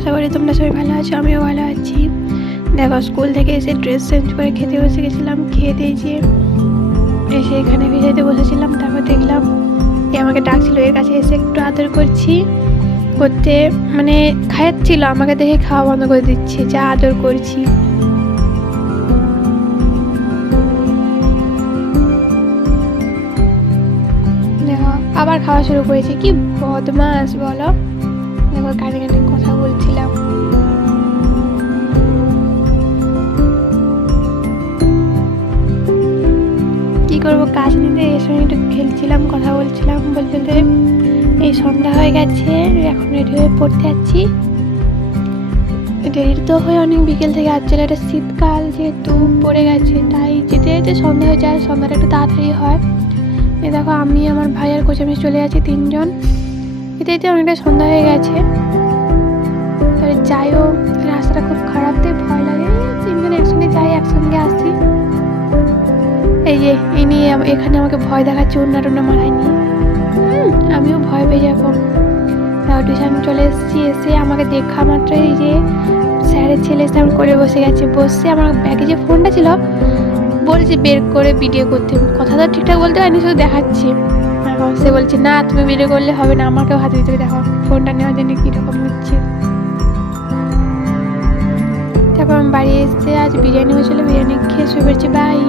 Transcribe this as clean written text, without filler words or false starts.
আশা করি তোমরা সবাই ভালো আছো, আমিও ভালো আছি। দেখো, স্কুল থেকে এসে ড্রেস চেঞ্জ করে খেতে বসে গেছিলাম। খেয়ে দিয়ে এসে এখানে ভিজাইতে বসেছিলাম। তারপর দেখলাম এ আমাকে ডাকছিল, এর কাছে এসে একটু আদর করতে মানে খাওয়াচ্ছিল, আমাকে দেখে খাওয়া বন্ধ করে দিচ্ছে, যা আদর করছি। দেখো আবার খাওয়া শুরু করেছে, কি বদমাস বলো। দেখো কানে কানে কথা বলছিলাম। কি করবো, কাজ নিতে এর সঙ্গে একটু খেলছিলাম, কথা বলছিলাম। বলতে এই সন্ধ্যা হয়ে গেছে, এখন রেডি হয়ে পড়তে যাচ্ছি। রেডি তো হয়ে অনেক বিকেল থেকে আসছিল, এটা শীতকাল যেহেতু পড়ে গেছে, তাই যেতে যেতে সন্ধ্যা হয়ে যায়, সন্ধ্যাটা একটু তাড়াতাড়ি হয়। এ দেখো আমি, আমার ভাই আর কোচামি চলে যাচ্ছি, 3 জন। এতে এতে অনেকটা সন্ধ্যা হয়ে গেছে। তাহলে যাইও, রাস্তাটা খুব খারাপ, তাই ভয় লাগে। 3 জন একসঙ্গে যাই, একসঙ্গে আসি। এই যে এই নিয়ে এখানে আমাকে ভয় দেখাচ্ছে, অন্য মাথায় নিয়ে। আমিও ভয় পেয়ে যাবো। টিউশন চলে এসেছি, এসে আমাকে দেখা মাত্র এই যে স্যারের ছেলে এসে আমার করে বসে গেছে। বসে আমার ব্যাগে যে ফোনটা ছিল বলছে বের করে ভিডিও করতে। কথা তো ঠিকঠাক বলতে পারিনি, শুধু দেখাচ্ছি। সে বলছে না, তুমি ভিডিও করলে হবে না, আমাকেও হাতে দিতে হবে। দেখো ফোনটা নেওয়ার জন্য কীরকম হচ্ছে। তারপর আমি বাড়ি এসে আজ বিরিয়ানি হয়েছিল, বিরিয়ানি খেয়ে শুয়ে পড়ছি। বাই।